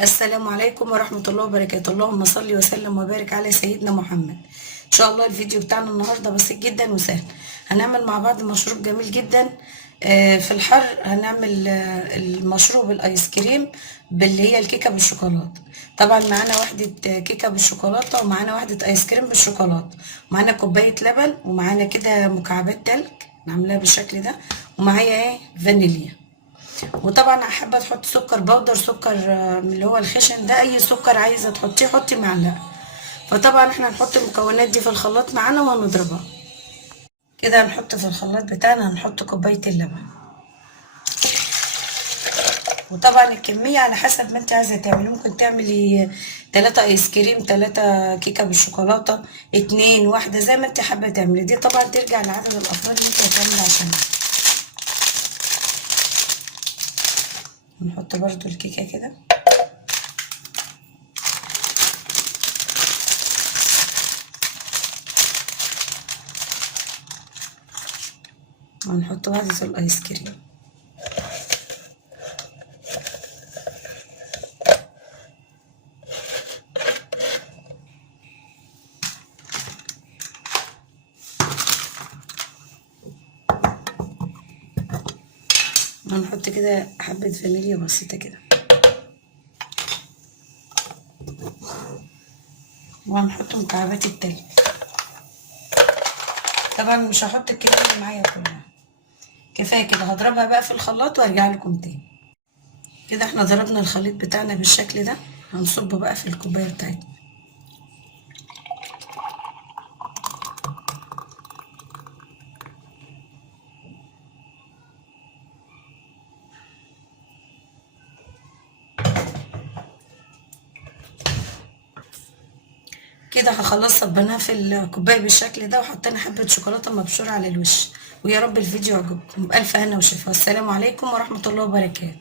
السلام عليكم ورحمة الله وبركاته. اللهم صل وسلم وبارك على سيدنا محمد. ان شاء الله الفيديو بتاعنا النهاردة بسيط جدا وسهل. هنعمل مع بعض مشروب جميل جدا. في الحر هنعمل المشروب الايس كريم باللي هي الكيكة بالشوكولاتة. طبعا معانا واحدة كيكة بالشوكولاتة ومعانا واحدة ايس كريم بالشوكولاتة، ومعانا كوباية لبن، ومعانا كده مكعبات تلج نعملها بالشكل ده، ومعايا فانيليا. وطبعا حابه تحط سكر بودر، سكر من اللي هو الخشن ده، اي سكر عايزه تحطيه حطي معلقه. فطبعا احنا هنحط المكونات دي في الخلاط معانا وهنضربها كده. هنحط في الخلاط بتاعنا، هنحط كوبايه اللبن، وطبعا الكميه على حسب ما انت عايزه تعملي. ممكن تعملي 3 ايس كريم، 3 كيكه بالشوكولاته، 2 واحده، زي ما انت حابه تعملي. دي طبعا ترجع لعدد الافراد اللي انت هتعملي عشانها. نحط برضو الكيكه كده، ونحط واحده الايس كريم. هنحط كده حبة فانيليا بسيطة كده، وهنحط مكعبات التلج. طبعا مش هحط الكمية اللي معايا كلها، كفاية كده. هضربها بقى في الخلاط وارجع لكم تاني. كده احنا ضربنا الخليط بتاعنا بالشكل ده. هنصبه بقى في الكوباية بتاعتنا. كده خلاص صبناها في الكوباية بالشكل ده، وحطينا حبة شوكولاتة مبشورة على الوش. ويا رب الفيديو عجبكم. بألف هنا وشفا، والسلام عليكم ورحمة الله وبركاته.